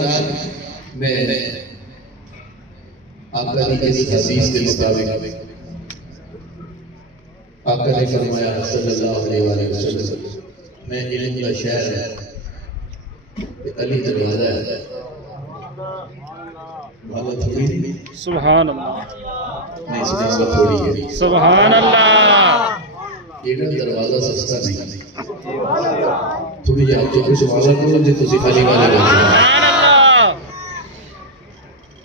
حضرات میں آقا کی اس حدیث کے مطابق آقا نے فرمایا صلی اللہ علیہ وآلہ وسلم میں علم کا شہر ہے کہ علی دروازہ ہے بھالا تھوڑی نہیں سبحان اللہ نہیں اس نسبت تھوڑی ہے سبحان اللہ یہ دروازہ سستا نہیں تھوڑی جی آپ جو کچھ واضح کرو جی تسی خالی والے بات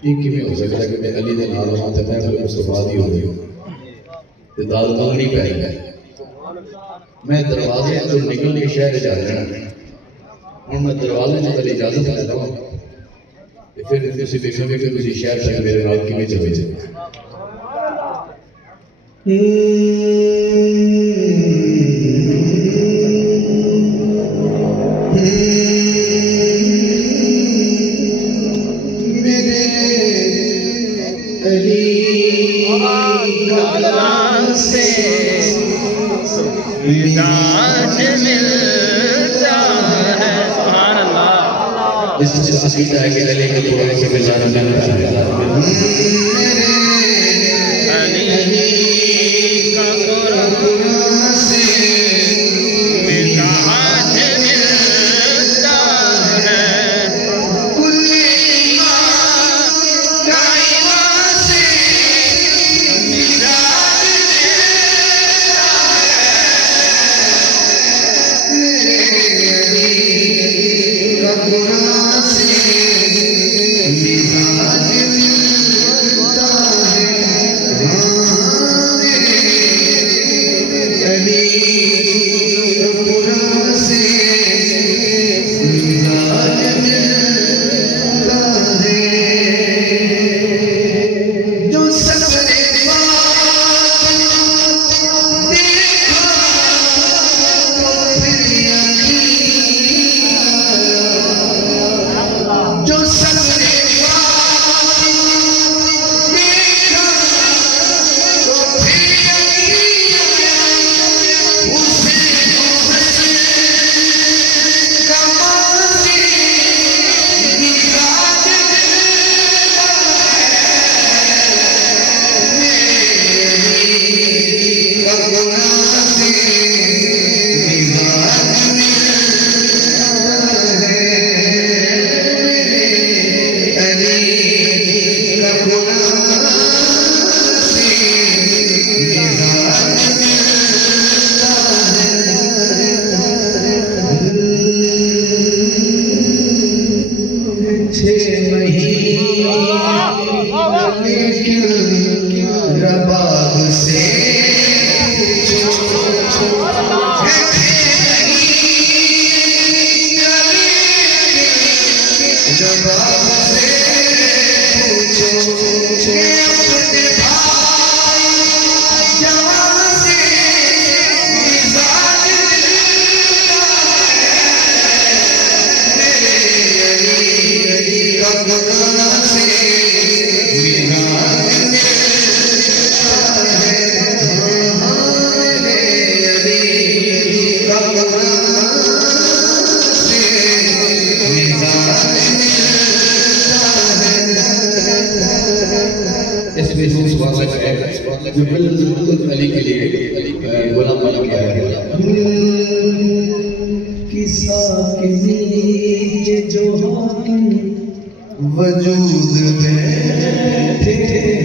ایک ہی میں ہو سکتا ہے کہ میں علی دے نال ہوں تے میں مصطفیٰ دی ہو رہی ہوں تے داد منگنی پہ گئی میں دروازے تو نکل کے شہر جا رہا ہوں اور میں دروازے سے پہلے اجازت لیتا ہوں پھر تسی دیکھیں گے کہ تسی شہر تک میرے نال کیویں چلے جاؤ اس سے سکتا ہے کہ علی کا قرآن سے بزارہ جانتا ہے علی کا قرآن سے مزاج ملتا ہے کل کائنات سے مزاج ملتا ہے علی کا قرآن جو بالکل علی کے لیے غلام بنا کے آیا ہے کسا کے نیچے جو حاکم وجود بیٹھے